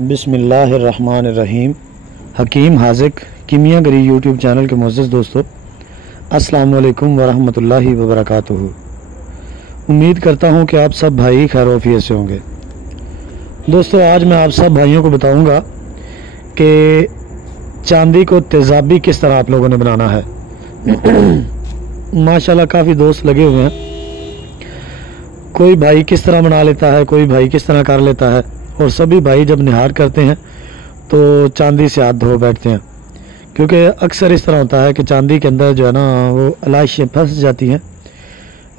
बिस्मिल्लाहिर्रहमानिर्रहीम। हकीम हाज़िक कीमियागरी YouTube channel के मुअज़्ज़ज़ दोस्तों, अस्सलामु अलैकुम वरहमतुल्लाहि वबरकातुहू। उम्मीद करता हूँ कि आप सब भाई खैर-ओ-आफ़ियत से होंगे। दोस्तों, आज मैं आप सब भाइयों को बताऊँगा कि चांदी को तेज़ाबी किस तरह आप लोगों ने बनाना है। माशाल्लाह काफ़ी दोस्त लगे हुए हैं। कोई भाई किस तरह बना लेता है, कोई भाई किस तरह कर लेता है, और सभी भाई जब निहार करते हैं तो चांदी से हाथ धो बैठते हैं, क्योंकि अक्सर इस तरह होता है कि चांदी के अंदर जो है ना वो अलाइशें फंस जाती हैं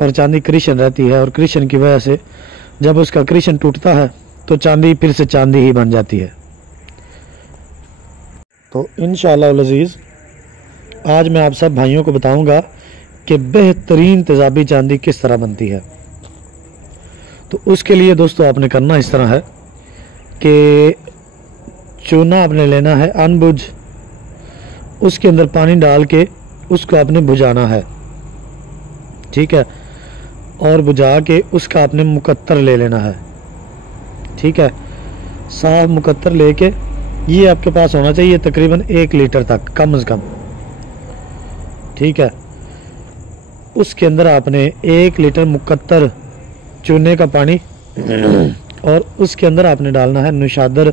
और चांदी क्रिशन रहती है, और क्रिशन की वजह से जब उसका क्रिशन टूटता है तो चांदी फिर से चांदी ही बन जाती है। तो इंशाअल्लाह अज़ीज़ आज मैं आप सब भाइयों को बताऊंगा कि बेहतरीन तेज़ाबी चांदी किस तरह बनती है। तो उसके लिए दोस्तों आपने करना इस तरह है कि चूना आपने लेना है अनबुझ, उसके अंदर पानी डाल के उसको आपने बुझाना है, ठीक है, और बुझा के उसका आपने मुकत्तर ले लेना है, ठीक है। साफ मुकत्तर लेके ये आपके पास होना चाहिए तकरीबन 1 लीटर तक कम से कम, ठीक है। उसके अंदर आपने 1 लीटर मुकत्तर चूने का पानी और उसके अंदर आपने डालना है नुशादर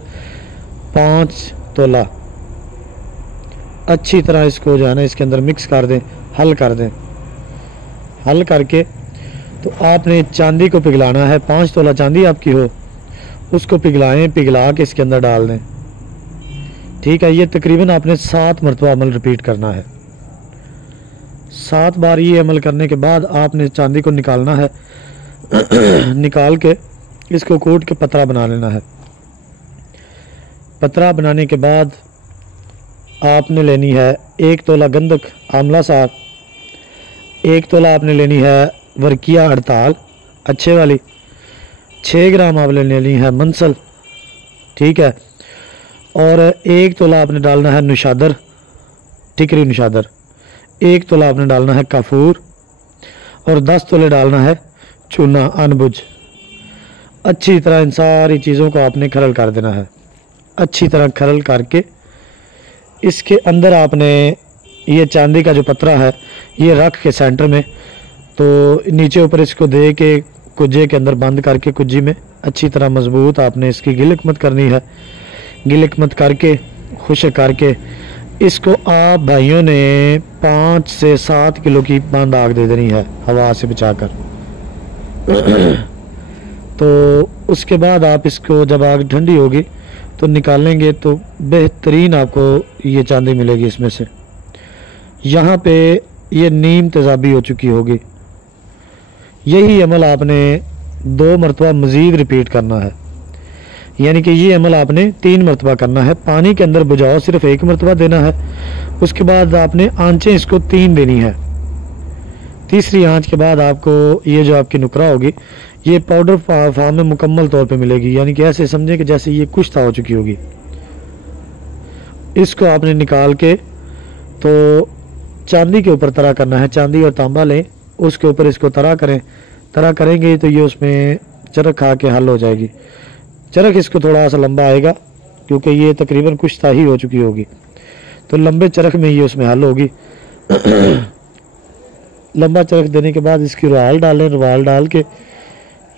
5 तोला। अच्छी तरह इसको जो है ना इसके अंदर मिक्स कर दें, हल कर दें। हल करके तो आपने चांदी को पिघलाना है। 5 तोला चांदी आपकी हो उसको पिघलाएं, पिघला के इसके अंदर डाल दें, ठीक है। ये तकरीबन आपने 7 मरतबा अमल रिपीट करना है। 7 बार ये अमल करने के बाद आपने चांदी को निकालना है। निकाल के इसको कूट के पतरा बना लेना है। पतरा बनाने के बाद आपने लेनी है 1 तोला गंधक आंवला सार, 1 तोला आपने लेनी है वर्किया हड़ताल अच्छे वाली, 6 ग्राम आपने लेनी है मंसल, ठीक है, और 1 तोला आपने डालना है नुशादर, टिकरी नुशादर, 1 तोला आपने डालना है काफूर, और 10 तोले डालना है चूना अनबुझ। अच्छी तरह इन सारी चीज़ों को आपने खरल कर देना है। अच्छी तरह खरल करके इसके अंदर आपने ये चांदी का जो पतरा है ये रख के सेंटर में, तो नीचे ऊपर इसको दे के कुज्जे के अंदर बंद करके कुज्जी में अच्छी तरह मजबूत आपने इसकी गिलक मत करनी है। गिलक मत करके खुश्क करके इसको आप भाइयों ने 5 से 7 किलो की बंद आग दे देनी है हवा से बचाकर। तो उसके बाद आप इसको जब आग ठंडी होगी तो निकालेंगे तो बेहतरीन आपको ये चांदी मिलेगी इसमें से। यहाँ पे ये नीम तेज़ाबी हो चुकी होगी। यही अमल आपने 2 मरतबा मज़ीद रिपीट करना है, यानी कि ये अमल आपने 3 मरतबा करना है। पानी के अंदर बुझाओ सिर्फ 1 मरतबा देना है। उसके बाद आपने आंचें इसको 3 देनी है। तीसरी आंच के बाद आपको ये जो आपकी नुकरा होगी ये पाउडर फॉर्म में मुकम्मल तौर पे मिलेगी, यानी कि ऐसे समझे कि जैसे ये कुश्ता हो चुकी होगी। इसको आपने निकाल के तो चांदी के ऊपर तरा करना है। चांदी और तांबा लें, उसके ऊपर इसको तरा करें। तरा करेंगे तो ये उसमें चरख खा के हल हो जाएगी। चरख इसको थोड़ा सा लंबा आएगा क्योंकि ये तकरीबन कुश्ता ही हो चुकी होगी, तो लंबे चरख में ये उसमें हल होगी। लंबा चरख देने के बाद इसकी रुआल डालें। रुआल डाल के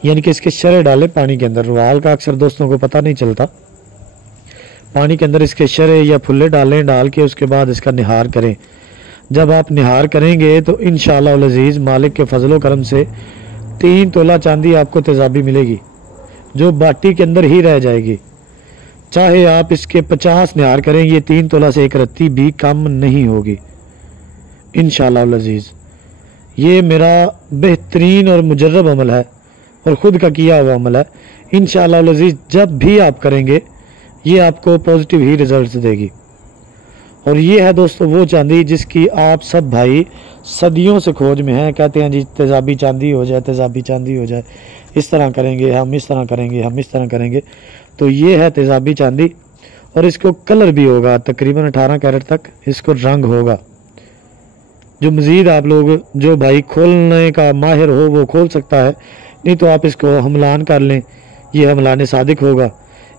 यानी कि इसके शरे डालें पानी के अंदर। रुआल का अक्सर दोस्तों को पता नहीं चलता। पानी के अंदर इसके शरे या फुल्ले डालें, डाल के उसके बाद इसका निहार करें। जब आप निहार करेंगे तो इंशाअल्लाह अज़ीज़ मालिक के फजलो करम से 3 तोला चांदी आपको तेज़ाबी मिलेगी जो बाटी के अंदर ही रह जाएगी। चाहे आप इसके 50 निहार करें, ये 3 तोला से 1 रत्ती भी कम नहीं होगी इंशाअल्लाह अज़ीज़। ये मेरा बेहतरीन और मुजर्रब अमल है और ख़ुद का किया हुआ अमल है। इंशाअल्लाह अज़ीज़ जब भी आप करेंगे ये आपको पॉजिटिव ही रिज़ल्ट देगी। और ये है दोस्तों वो चांदी जिसकी आप सब भाई सदियों से खोज में हैं। कहते हैं जी तेज़ाबी चांदी हो जाए, तेज़ाबी चांदी हो जाए, इस तरह करेंगे हम, इस तरह करेंगे हम, इस तरह करेंगे। तो ये है तेज़ाबी चांदी, और इसको कलर भी होगा तकरीबन 18 कैरेट तक इसको रंग होगा। जो मज़ीद आप लोग जो भाई खोलने का माहिर हो वो खोल सकता है, नहीं तो आप इसको हमलान कर लें, ये हमलान सादिक होगा।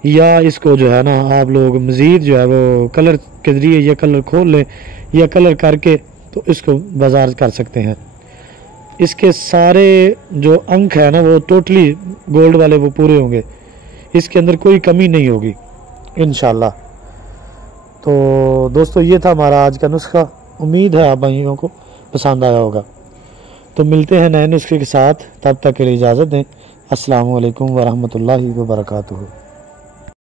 या इसको जो है ना आप लोग मज़ीद जो है वो कलर के ज़रिए या कलर खोल लें या कलर करके तो इसको बाजार कर सकते हैं। इसके सारे जो अंक है ना वो टोटली गोल्ड वाले वो पूरे होंगे, इसके अंदर कोई कमी नहीं होगी इंशाल्लाह। तो दोस्तों ये था हमारा आज का नुस्खा, उम्मीद है आप भाइयों को पसंद आया होगा। तो मिलते हैं नए नुस्खे के साथ, तब तक के लिए इजाज़त दें। अस्सलामु अलैकुम वरहमतुल्लाहि वबरकातुहू।